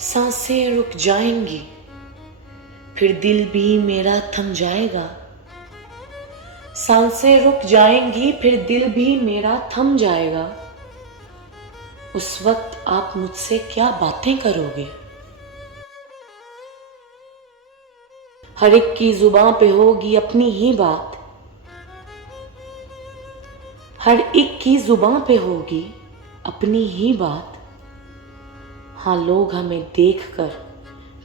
सांसें रुक जाएंगी, फिर दिल भी मेरा थम जाएगा। सांसें रुक जाएंगी, फिर दिल भी मेरा थम जाएगा। उस वक्त आप मुझसे क्या बातें करोगे? हर एक की जुबान पे होगी अपनी ही बात, हर एक की जुबान पे होगी अपनी ही बात। हाँ, लोग हमें देखकर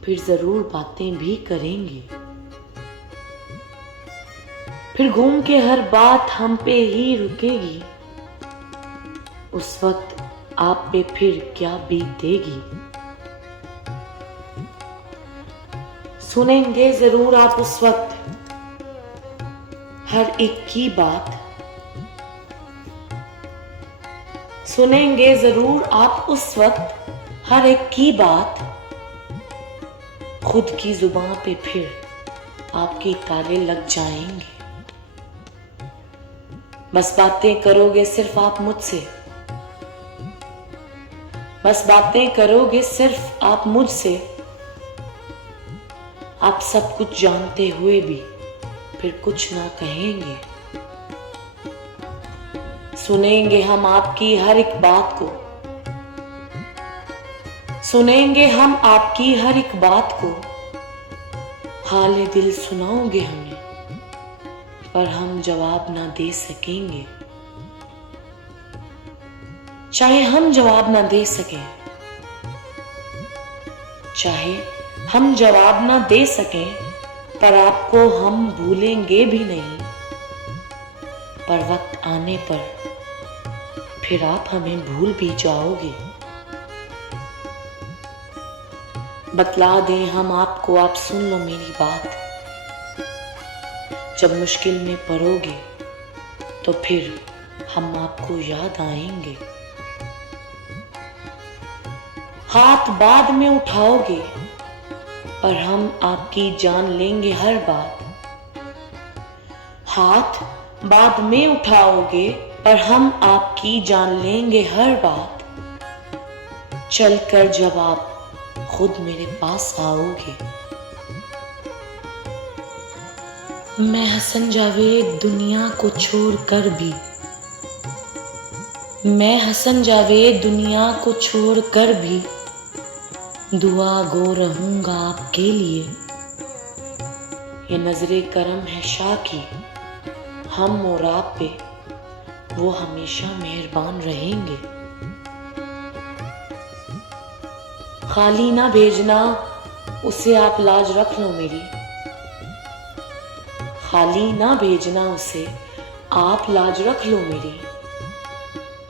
फिर जरूर बातें भी करेंगे, फिर घूम के हर बात हम पे ही रुकेगी। उस वक्त आप पे फिर क्या बीतेगी? सुनेंगे जरूर आप उस वक्त हर एक की बात, सुनेंगे जरूर आप उस वक्त हर एक की बात। खुद की जुबान पे फिर आपके ताले लग जाएंगे। बस बातें करोगे सिर्फ आप मुझसे, बस बातें करोगे सिर्फ आप मुझसे। आप सब कुछ जानते हुए भी फिर कुछ ना कहेंगे। सुनेंगे हम आपकी हर एक बात को, सुनेंगे हम आपकी हर एक बात को। हाले दिल सुनाओगे हमें, पर हम जवाब ना दे सकेंगे। चाहे हम जवाब ना दे सकें, चाहे हम जवाब ना दे सकें, पर आपको हम भूलेंगे भी नहीं। पर वक्त आने पर फिर आप हमें भूल भी जाओगे। बतला दें हम आपको, आप सुन लो मेरी बात। जब मुश्किल में पड़ोगे तो फिर हम आपको याद आएंगे। हाथ बाद में उठाओगे, पर हम आपकी जान लेंगे हर बात। हाथ बाद में उठाओगे, पर हम आपकी जान लेंगे हर बात। चलकर जब आप खुद मेरे पास आओगे। मैं हसन जावेद दुनिया को छोड़कर भी, मैं हसन जावेद दुनिया को छोड़कर भी दुआ गो रहूंगा आपके लिए। ये नजरे करम है शाह की, हम और आप पे वो हमेशा मेहरबान रहेंगे। खाली ना भेजना उसे, आप लाज रख लो मेरी। खाली ना भेजना उसे, आप लाज रख लो मेरी।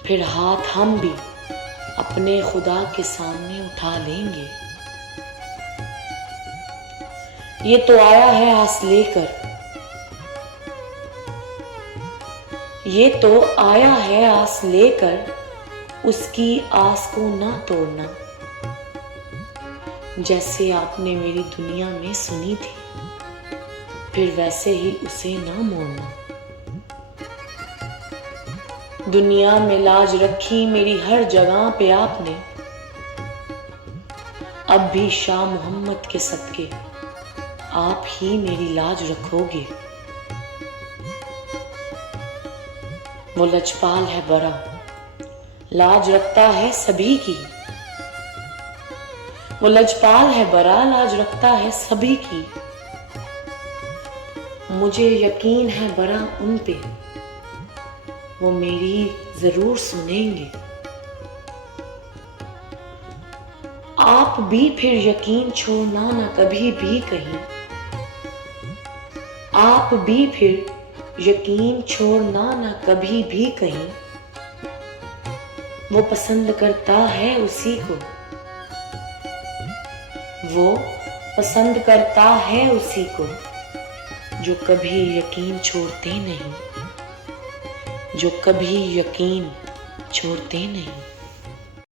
फिर हाथ हम भी अपने खुदा के सामने उठा लेंगे। ये तो आया है आस लेकर, ये तो आया है आस लेकर, उसकी आस को ना तोड़ना। जैसे आपने मेरी दुनिया में सुनी थी, फिर वैसे ही उसे ना मोड़ना। दुनिया में लाज रखी मेरी हर जगह पे आपने, अब भी शाह मोहम्मद के सदके आप ही मेरी लाज रखोगे। वो लजपाल है बड़ा, लाज रखता है सभी की। वो लजपाल है बड़ा, लाज रखता है सभी की। मुझे यकीन है बड़ा उन पे, वो मेरी जरूर सुनेंगे। आप भी फिर यकीन छोड़ना ना कभी भी कहीं। आप भी फिर यकीन छोड़ना ना कभी भी कहीं। वो पसंद करता है उसी को, वो पसंद करता है उसी को, जो कभी यकीन छोड़ते नहीं, जो कभी यकीन छोड़ते नहीं।